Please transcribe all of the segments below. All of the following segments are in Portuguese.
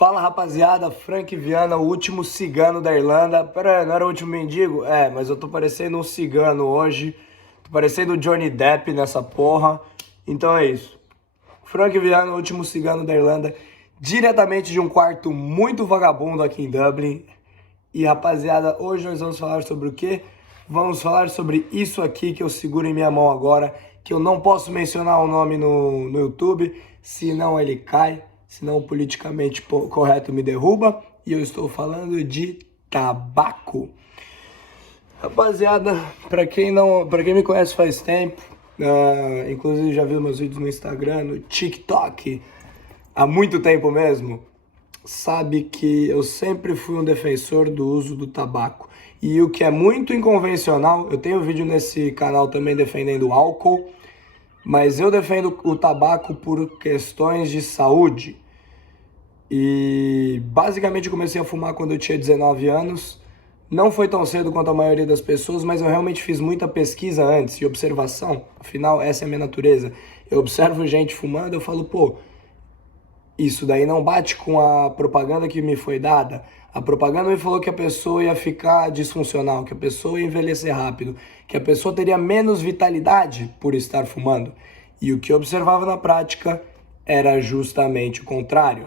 Fala rapaziada, Frank Viana, o último cigano da Irlanda. Pera aí, não era o último mendigo? É, mas eu tô parecendo um cigano hoje. Tô parecendo o Johnny Depp nessa porra. Então é isso. Frank Viana, o último cigano da Irlanda, diretamente de um quarto muito vagabundo aqui em Dublin. E rapaziada, hoje nós vamos falar sobre o quê? Vamos falar sobre isso aqui que eu seguro em minha mão agora, que eu não posso mencionar o nome no YouTube, senão ele cai, senão o politicamente correto me derruba. E eu estou falando de tabaco. Rapaziada, para quem me conhece faz tempo, inclusive já viu meus vídeos no Instagram, no TikTok, há muito tempo mesmo, sabe que eu sempre fui um defensor do uso do tabaco. E o que é muito inconvencional, eu tenho vídeo nesse canal também defendendo o álcool, mas eu defendo o tabaco por questões de saúde. E basicamente eu comecei a fumar quando eu tinha 19 anos. Não foi tão cedo quanto a maioria das pessoas, mas eu realmente fiz muita pesquisa antes e observação. Afinal, essa é a minha natureza. Eu observo gente fumando, eu falo, pô, isso daí não bate com a propaganda que me foi dada. A propaganda me falou que a pessoa ia ficar disfuncional, que a pessoa ia envelhecer rápido, que a pessoa teria menos vitalidade por estar fumando. E o que eu observava na prática era justamente o contrário.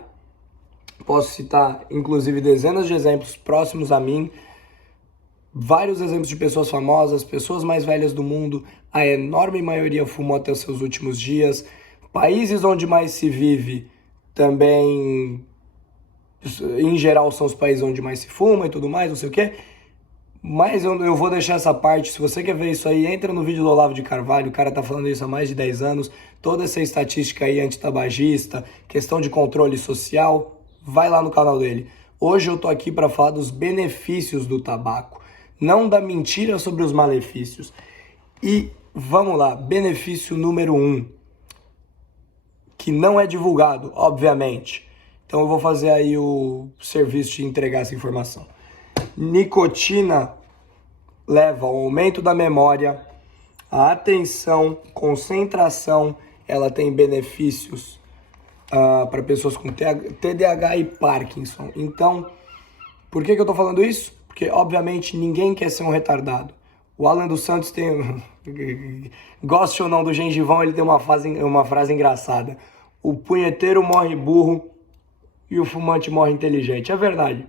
Posso citar, inclusive, dezenas de exemplos próximos a mim, vários exemplos de pessoas famosas, pessoas mais velhas do mundo, a enorme maioria fumou até os seus últimos dias. Países onde mais se vive também, em geral, são os países onde mais se fuma e tudo mais, não sei o quê. Mas eu vou deixar essa parte. Se você quer ver isso aí, entra no vídeo do Olavo de Carvalho, o cara tá falando isso há mais de 10 anos. Toda essa estatística aí antitabagista, questão de controle social, vai lá no canal dele. Hoje eu tô aqui para falar dos benefícios do tabaco, não da mentira sobre os malefícios. E vamos lá, benefício número 1, que não é divulgado, obviamente. Então eu vou fazer aí o serviço de entregar essa informação. Nicotina leva ao aumento da memória, a atenção, concentração, ela tem benefícios para pessoas com TDAH e Parkinson. Então, por que eu tô falando isso? Porque, obviamente, ninguém quer ser um retardado. O Alan dos Santos tem, goste ou não do gengivão, ele tem uma frase engraçada. O punheteiro morre burro e o fumante morre inteligente. É verdade.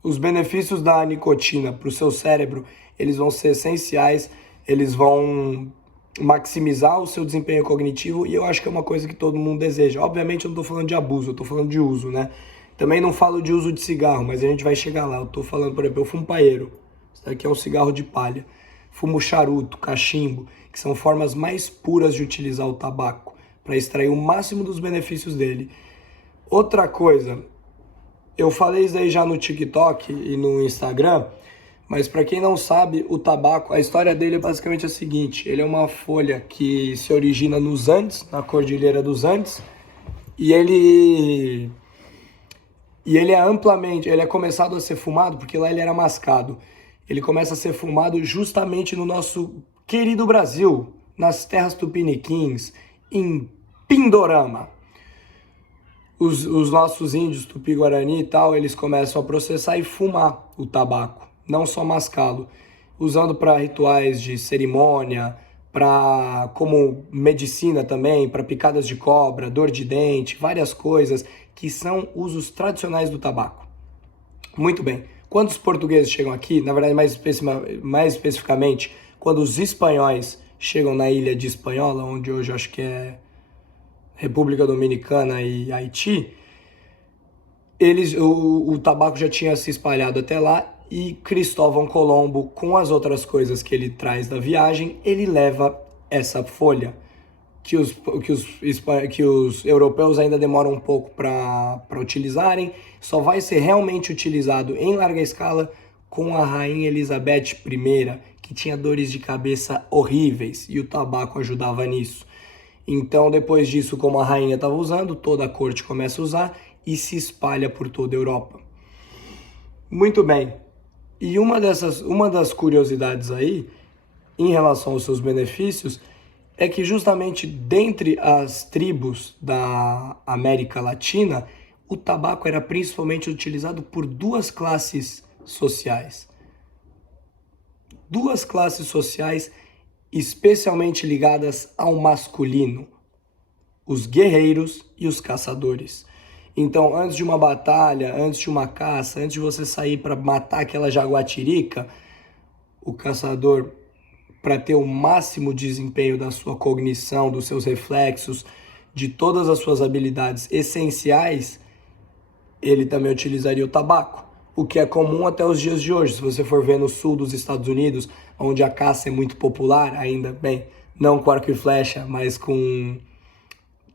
Os benefícios da nicotina para o seu cérebro, eles vão ser essenciais, eles vão maximizar o seu desempenho cognitivo e eu acho que é uma coisa que todo mundo deseja. Obviamente eu não estou falando de abuso, eu estou falando de uso, né? Também não falo de uso de cigarro, mas a gente vai chegar lá. Eu estou falando, por exemplo, eu fumo paeiro. Isso daqui é um cigarro de palha. Fumo charuto, cachimbo, que são formas mais puras de utilizar o tabaco, para extrair o máximo dos benefícios dele. Outra coisa, eu falei isso aí já no TikTok e no Instagram, mas para quem não sabe, o tabaco, a história dele é basicamente a seguinte: ele é uma folha que se origina nos Andes, na Cordilheira dos Andes, e ele é começado a ser fumado, porque lá ele era mascado. Ele começa a ser fumado justamente no nosso querido Brasil, nas terras tupiniquins, em Pindorama. Os nossos índios, Tupi-Guarani e tal, eles começam a processar e fumar o tabaco, não só mascá-lo, usando para rituais de cerimônia, como medicina também, para picadas de cobra, dor de dente, várias coisas que são usos tradicionais do tabaco. Muito bem, quando os portugueses chegam aqui, na verdade mais especificamente, quando os espanhóis chegam na ilha de Hispaniola, onde hoje eu acho que é República Dominicana e Haiti, o tabaco já tinha se espalhado até lá e Cristóvão Colombo, com as outras coisas que ele traz da viagem, ele leva essa folha que os europeus ainda demoram um pouco para utilizarem, só vai ser realmente utilizado em larga escala com a Rainha Elizabeth I, que tinha dores de cabeça horríveis e o tabaco ajudava nisso. Então, depois disso, como a rainha estava usando, toda a corte começa a usar e se espalha por toda a Europa. Muito bem. E uma das curiosidades aí, em relação aos seus benefícios, é que justamente dentre as tribos da América Latina, o tabaco era principalmente utilizado por duas classes sociais. Duas classes sociais especialmente ligadas ao masculino, os guerreiros e os caçadores. Então, antes de uma batalha, antes de uma caça, antes de você sair para matar aquela jaguatirica, o caçador, para ter o máximo desempenho da sua cognição, dos seus reflexos, de todas as suas habilidades essenciais, ele também utilizaria o tabaco, o que é comum até os dias de hoje. Se você for ver no sul dos Estados Unidos, onde a caça é muito popular, ainda bem, não com arco e flecha, mas com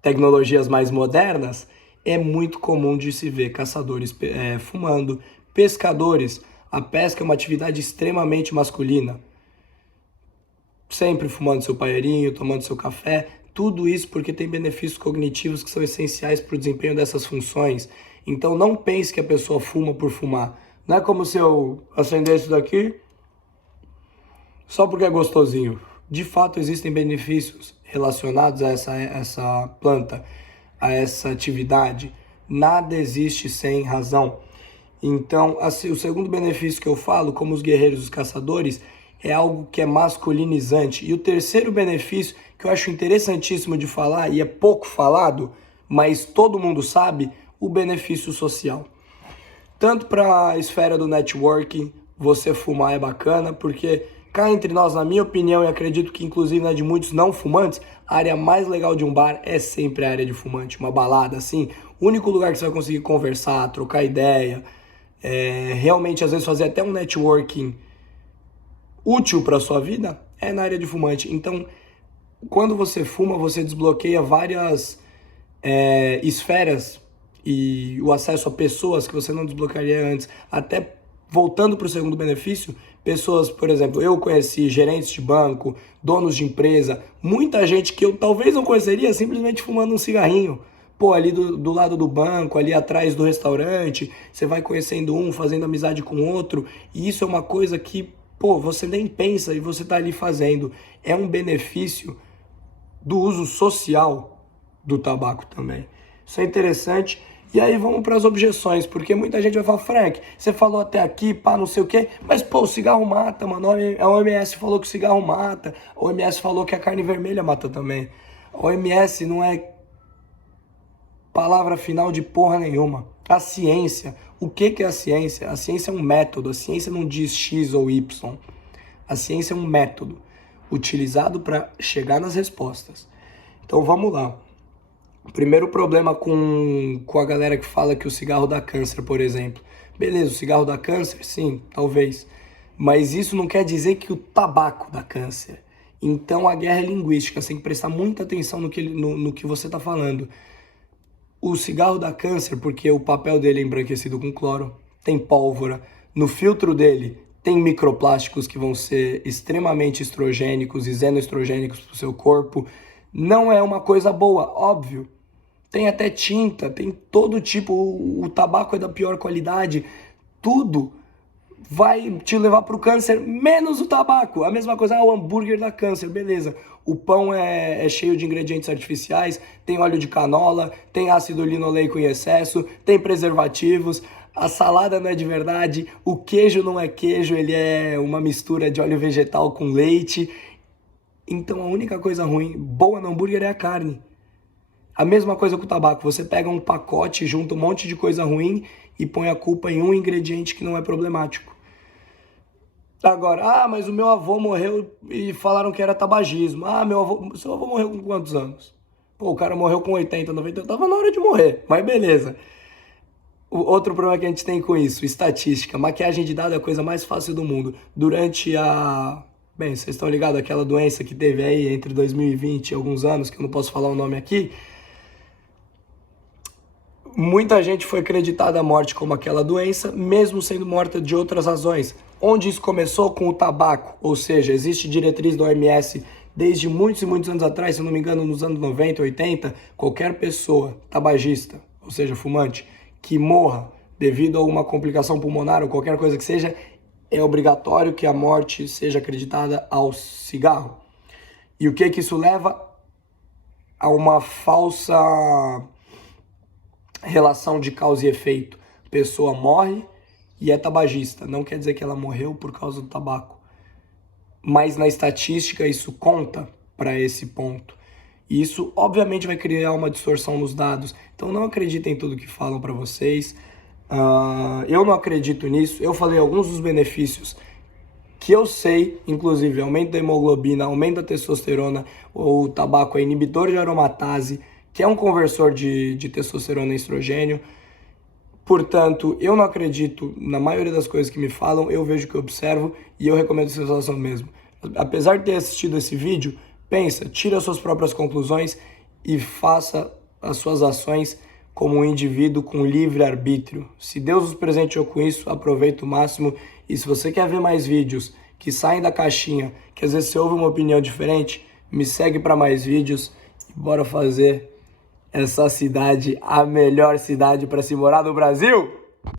tecnologias mais modernas, é muito comum de se ver caçadores fumando, pescadores. A pesca é uma atividade extremamente masculina, sempre fumando seu paeirinho, tomando seu café, tudo isso porque tem benefícios cognitivos que são essenciais para o desempenho dessas funções. Então não pense que a pessoa fuma por fumar. Não é como se eu acendesse isso daqui só porque é gostosinho. De fato existem benefícios relacionados a essa planta, a essa atividade. Nada existe sem razão. Então, assim, o segundo benefício que eu falo, como os guerreiros e os caçadores, é algo que é masculinizante. E o terceiro benefício, que eu acho interessantíssimo de falar, e é pouco falado, mas todo mundo sabe, o benefício social. Tanto para a esfera do networking, você fumar é bacana, porque cá entre nós, na minha opinião, e acredito que inclusive na de muitos não fumantes, a área mais legal de um bar é sempre a área de fumante, uma balada assim, o único lugar que você vai conseguir conversar, trocar ideia, realmente às vezes fazer até um networking útil para a sua vida, é na área de fumante. Então, quando você fuma, você desbloqueia várias esferas e o acesso a pessoas que você não desbloquearia antes. Até voltando para o segundo benefício, pessoas, por exemplo, eu conheci gerentes de banco, donos de empresa, muita gente que eu talvez não conheceria simplesmente fumando um cigarrinho. Pô, ali do lado do banco, ali atrás do restaurante, você vai conhecendo um, fazendo amizade com outro, e isso é uma coisa que, pô, você nem pensa e você tá ali fazendo. É um benefício do uso social do tabaco também. Isso é interessante. E aí vamos para as objeções, porque muita gente vai falar, Frank, você falou até aqui, pá, não sei o quê, mas pô, o cigarro mata, mano, a OMS falou que o cigarro mata, a OMS falou que a carne vermelha mata também. A OMS não é palavra final de porra nenhuma. A ciência, o que é a ciência? A ciência é um método, a ciência não diz X ou Y. A ciência é um método utilizado para chegar nas respostas. Então vamos lá. O primeiro problema com a galera que fala que o cigarro dá câncer, por exemplo. Beleza, o cigarro dá câncer? Sim, talvez. Mas isso não quer dizer que o tabaco dá câncer. Então a guerra é linguística, você tem que prestar muita atenção no que você está falando. O cigarro dá câncer porque o papel dele é embranquecido com cloro, tem pólvora, no filtro dele tem microplásticos que vão ser extremamente estrogênicos e xenoestrogênicos para o seu corpo. Não é uma coisa boa, óbvio. Tem até tinta, tem todo tipo, o tabaco é da pior qualidade, tudo vai te levar para o câncer, menos o tabaco. A mesma coisa, o hambúrguer dá câncer, beleza. O pão é cheio de ingredientes artificiais, tem óleo de canola, tem ácido linoleico em excesso, tem preservativos, a salada não é de verdade, o queijo não é queijo, ele é uma mistura de óleo vegetal com leite. Então a única coisa ruim, boa no hambúrguer é a carne. A mesma coisa com o tabaco, você pega um pacote, junta um monte de coisa ruim e põe a culpa em um ingrediente que não é problemático. Agora, mas o meu avô morreu e falaram que era tabagismo. Seu avô morreu com quantos anos? Pô, o cara morreu com 80, 90, tava na hora de morrer, mas beleza. O outro problema que a gente tem com isso, estatística. Maquiagem de dado é a coisa mais fácil do mundo. Durante a... Bem, vocês estão ligados àquela doença que teve aí entre 2020 e alguns anos, que eu não posso falar o nome aqui. Muita gente foi acreditada a morte como aquela doença, mesmo sendo morta de outras razões. Onde isso começou? Com o tabaco, ou seja, existe diretriz da OMS desde muitos e muitos anos atrás, se eu não me engano, nos anos 90, 80, qualquer pessoa tabagista, ou seja, fumante, que morra devido a uma complicação pulmonar ou qualquer coisa que seja, é obrigatório que a morte seja acreditada ao cigarro. E o que isso leva? A uma falsa relação de causa e efeito. A pessoa morre e é tabagista. Não quer dizer que ela morreu por causa do tabaco. Mas na estatística isso conta para esse ponto. E isso obviamente vai criar uma distorção nos dados. Então não acreditem em tudo que falam para vocês. Eu não acredito nisso. Eu falei alguns dos benefícios que eu sei, inclusive aumento da hemoglobina, aumento da testosterona, o tabaco é inibitor de aromatase, que é um conversor de testosterona e estrogênio. Portanto, eu não acredito na maioria das coisas que me falam, eu vejo o que eu observo e eu recomendo que vocês façam mesmo. Apesar de ter assistido esse vídeo, pensa, tire as suas próprias conclusões e faça as suas ações como um indivíduo com livre-arbítrio. Se Deus os presenteou com isso, aproveita o máximo. E se você quer ver mais vídeos que saem da caixinha, que às vezes você ouve uma opinião diferente, me segue para mais vídeos e bora fazer essa cidade a melhor cidade para se morar no Brasil!